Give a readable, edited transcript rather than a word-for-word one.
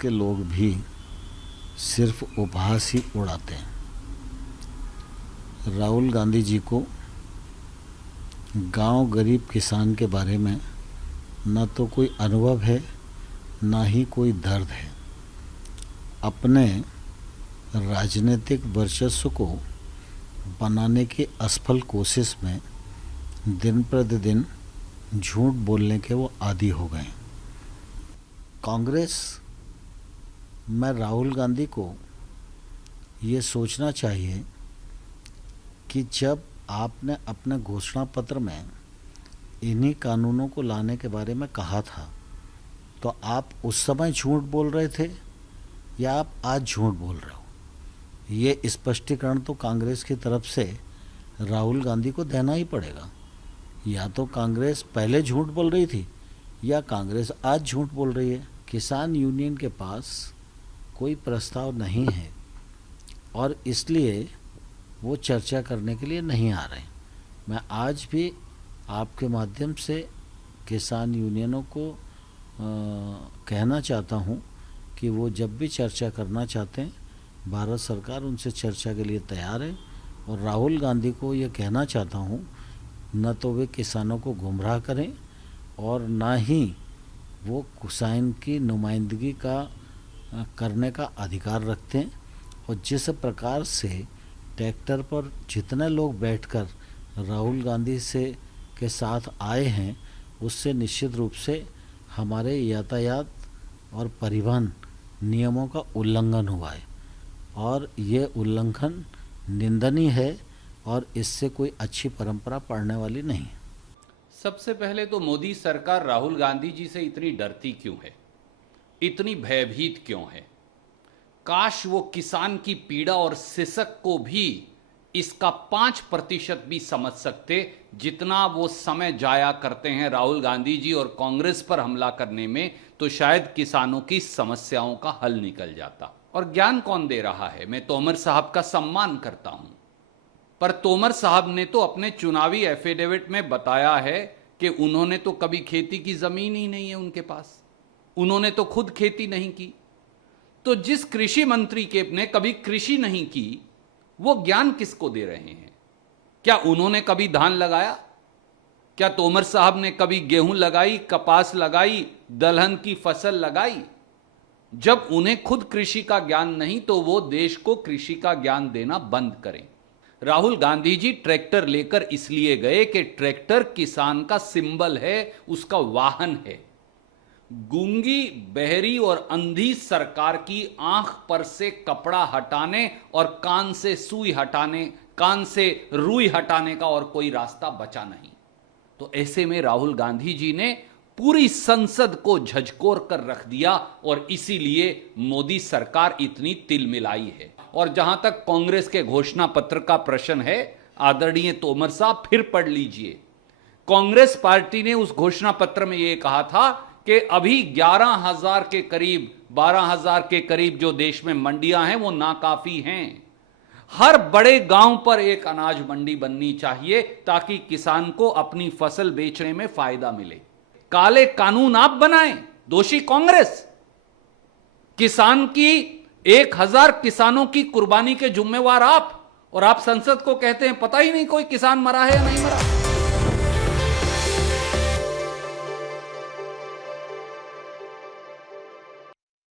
के लोग भी सिर्फ उपहास ही उड़ाते हैं। राहुल गांधी जी को गांव गरीब किसान के बारे में न तो कोई अनुभव है, ना ही कोई दर्द है। अपने राजनीतिक वर्चस्व को बनाने की असफल कोशिश में दिन प्रतिदिन झूठ बोलने के वो आदी हो गए। कांग्रेस में राहुल गांधी को ये सोचना चाहिए कि जब आपने अपने घोषणा पत्र में इन्हीं कानूनों को लाने के बारे में कहा था, तो आप उस समय झूठ बोल रहे थे या आप आज झूठ बोल रहे हो? ये स्पष्टीकरण तो कांग्रेस की तरफ से राहुल गांधी को देना ही पड़ेगा। या तो कांग्रेस पहले झूठ बोल रही थी या कांग्रेस आज झूठ बोल रही है। किसान यूनियन के पास कोई प्रस्ताव नहीं है और इसलिए वो चर्चा करने के लिए नहीं आ रहे। मैं आज भी आपके माध्यम से किसान यूनियनों को कहना चाहता हूँ कि वो जब भी चर्चा करना चाहते हैं, भारत सरकार उनसे चर्चा के लिए तैयार है। और राहुल गांधी को ये कहना चाहता हूँ, न तो वे किसानों को गुमराह करें और ना ही वो किसान की नुमाइंदगी करने का अधिकार रखते हैं। और जिस प्रकार से ट्रैक्टर पर जितने लोग बैठकर राहुल गांधी के साथ आए हैं, उससे निश्चित रूप से हमारे यातायात और परिवहन नियमों का उल्लंघन हुआ है और ये उल्लंघन निंदनीय है और इससे कोई अच्छी परंपरा पड़ने वाली नहीं है। सबसे पहले तो मोदी सरकार राहुल गांधी जी से इतनी डरती क्यों है, इतनी भयभीत क्यों है? काश वो किसान की पीड़ा और सिसक को भी इसका 5% भी समझ सकते, जितना वो समय जाया करते हैं राहुल गांधी जी और कांग्रेस पर हमला करने में, तो शायद किसानों की समस्याओं का हल निकल जाता। और ज्ञान कौन दे रहा है? मैं तोमर साहब का सम्मान करता हूं, पर तोमर साहब ने तो अपने चुनावी एफिडेविट में बताया है कि उन्होंने तो कभी खेती की जमीन ही नहीं है उनके पास, उन्होंने तो खुद खेती नहीं की। तो जिस कृषि मंत्री के ने कभी कृषि नहीं की, वो ज्ञान किसको दे रहे हैं? क्या उन्होंने कभी धान लगाया? क्या तोमर साहब ने कभी गेहूं लगाई, कपास लगाई, दलहन की फसल लगाई? जब उन्हें खुद कृषि का ज्ञान नहीं, तो वो देश को कृषि का ज्ञान देना बंद करें। राहुल गांधी जी ट्रैक्टर लेकर इसलिए गए कि ट्रैक्टर किसान का सिंबल है, उसका वाहन है। गूंगी, बहरी और अंधी सरकार की आंख पर से कपड़ा हटाने और कान से सुई हटाने, कान से रुई हटाने का और कोई रास्ता बचा नहीं। तो ऐसे में राहुल गांधी जी ने पूरी संसद को झकझोर कर रख दिया और इसीलिए मोदी सरकार इतनी तिलमिलाई है। और जहां तक कांग्रेस के घोषणा पत्र का प्रश्न है, आदरणीय तोमर साहब फिर पढ़ लीजिए। कांग्रेस पार्टी ने उस घोषणा पत्र में यह कहा था कि अभी 11,000 के करीब, 12,000 के करीब जो देश में मंडियां हैं वो नाकाफी हैं। हर बड़े गांव पर एक अनाज मंडी बननी चाहिए ताकि किसान को अपनी फसल बेचने में फायदा मिले। काले कानून आप बनाएं, दोषी कांग्रेस। किसान की 1,000 किसानों की कुर्बानी के जिम्मेवार आप, और आप संसद को कहते हैं पता ही नहीं कोई किसान मरा है या नहीं मरा।